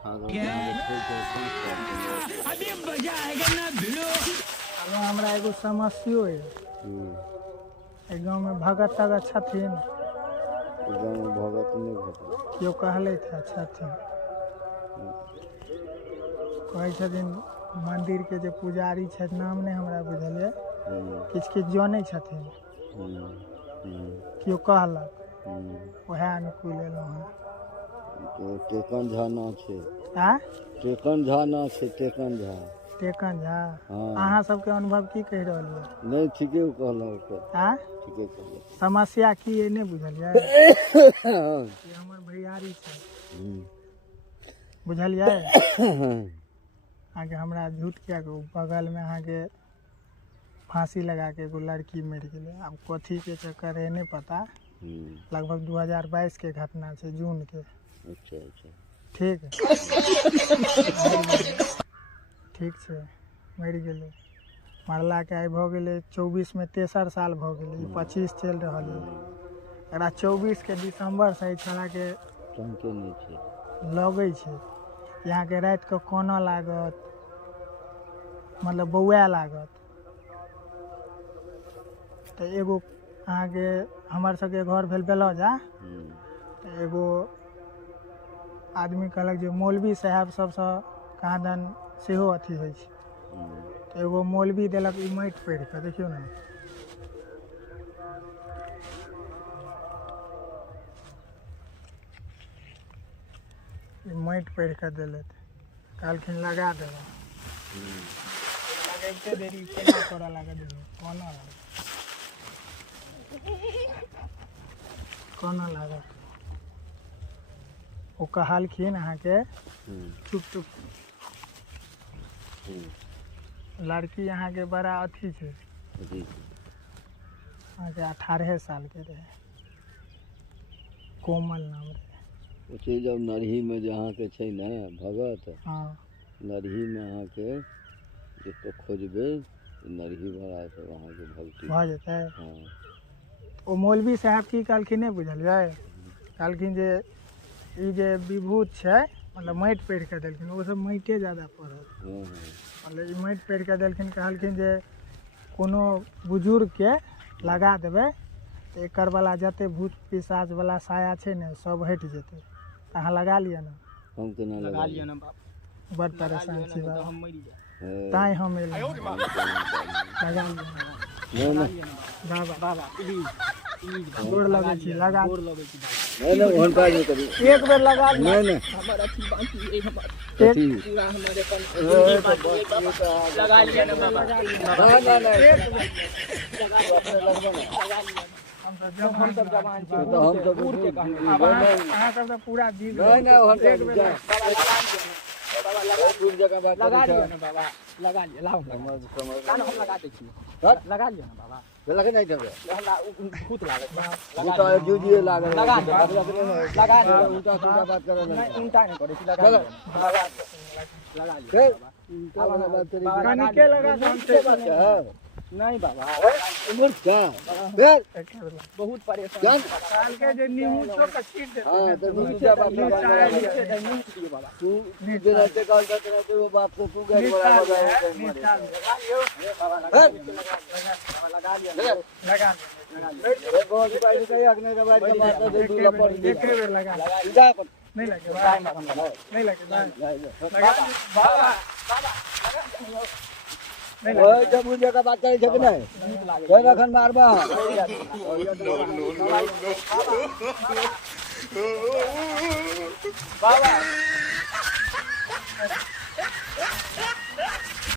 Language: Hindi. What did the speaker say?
हमरा एगो समस्या है। गाँव में भगत तगत छथिन, गाँव में भगत नहीं भेटल। केओ कहले छथिन, कहै छथिन मंदिर के जे पुजारी छथि, नाम नहीं हमरा बुझल है, किछ किछ जानै छथिन, केओ कहलक, वएह अनुकूल एलहुँ हँ। टेकन झा नाम छै। आ टेकन झा नाम छै, टेकन झा। टेकन झा, अहाँ सबके अनुभव की कहि रहल है? नहीं ठीके कहलहुँ ओकर। ठीके कहलहुँ। समस्या की है नहीं बुझलियै? ये हमर भैयारी छै, बुझलियै? आगे हमरा झूठ क्या कहूँ, बगल में आगे फांसी लगा के एगो लड़की मर गई। अब कथी के चक्कर है नहीं पता, लगभग 2022 के घटना है, जून के। अच्छा अच्छा, ठीक है। ठीक है, मर गए। मरला के आई भ गए 24 में 63 साल भ गए, 25 चल रहा है। एकरा 24 के दिसंबर से छड़ा के लगे छे, यहाँ के रात के कोना लागत, मतलब बौआ लागत। तो एगो अहाँ के हमर सबके घर भेल बेलौजा, तो एगो आदमी कहलक जे मौलवी साहब सबसे कहाँ दन सेहो अथी होइ छै। तो एगो मौलवी देलक ई माटि पढ़ि के, देखियो ना, ई माटि पढ़ि के देलत, कहलखिन लगा देबा। लगैते देरी केना करऽ लागत, कोना लागत, कोना लागत। वो कहलखिन अहाँ के चुप चुप, लड़की यहाँ के बड़ा अथी छे, अहाँ के 18 साल के रहे, कोमल नाम रहे। जब नरही में जहाँ के छे ना भगत, नरही में अहाँ के जब खोजबे नरही भरा से वहाँ के भक्ति भ जेतै। ओ मौलवी साहब की कहलखिन नहीं बुझलियै? कहलखिन जे ई जे विभूत है, मतलब माटि पढ़ि के देलखिन, वो सब माटे ज्यादा पढ़ल, मतलब ई माटि पढ़ि के देलखिन। कहलखिन जे कोनो बुजुर्ग के लगा देबै तो एकर वाला जते भूत पिशाच वाला साया है ने सब हट जेतै। अहाँ लगा लिया ना। हम केना लगा लिया ना बाप, बड़ परेशान छी बाबा, ताई हम एलहुँ। लगा लिया बाबा, बाबा गोर लगे छी, लगा नहीं नहीं ओहन काज नहीं करी, एक बेर लगा लिया। नहीं नहीं हमर अथी बाकी है, हमर अथी पूरा हमारे अपन लगा लिया ना बाबा। नहीं नहीं हम सब जवान छी, तो हम सब दूर के कहने अहाँ सब तो पूरा दिल। नहीं नहीं ओहन काज बाबा दूर जगह बात लगा करी लिया ना बाबा, लगा लिया, लाओ समझ समझ कान हम लगा दै छी, लगा लिया ना बाबा। लगे नहीं देबे, हमरा भूत लागत, लगा तो जूजिए लागल, लगा लिया, लगा लिया, उल्टा सीधा बात करे नहीं नहीं, उल्टा नहीं करे, लगा लिया, लगा लिया फिर बाबा। उल्टा बात करी कनिके लगा हमसे बात है नहीं बाबा, उम्र क्या फिर बहुत परेशान जान साल के जे नीमूचो का छीट दे। हां तो दूसरा बात बाबा। तू बिना ते कॉल करते ना तो वो बात को तू गैर बराबर है। लगा लिया, लगा ए बहुत भाई से अगने के बाद मारता दे दूल्हा पर एक बेर लगा, इधर नहीं लगे नहीं लगे लगा बाबा ओए जब मुझे का बात करे छक नहीं कोई रखन मारबा बाबा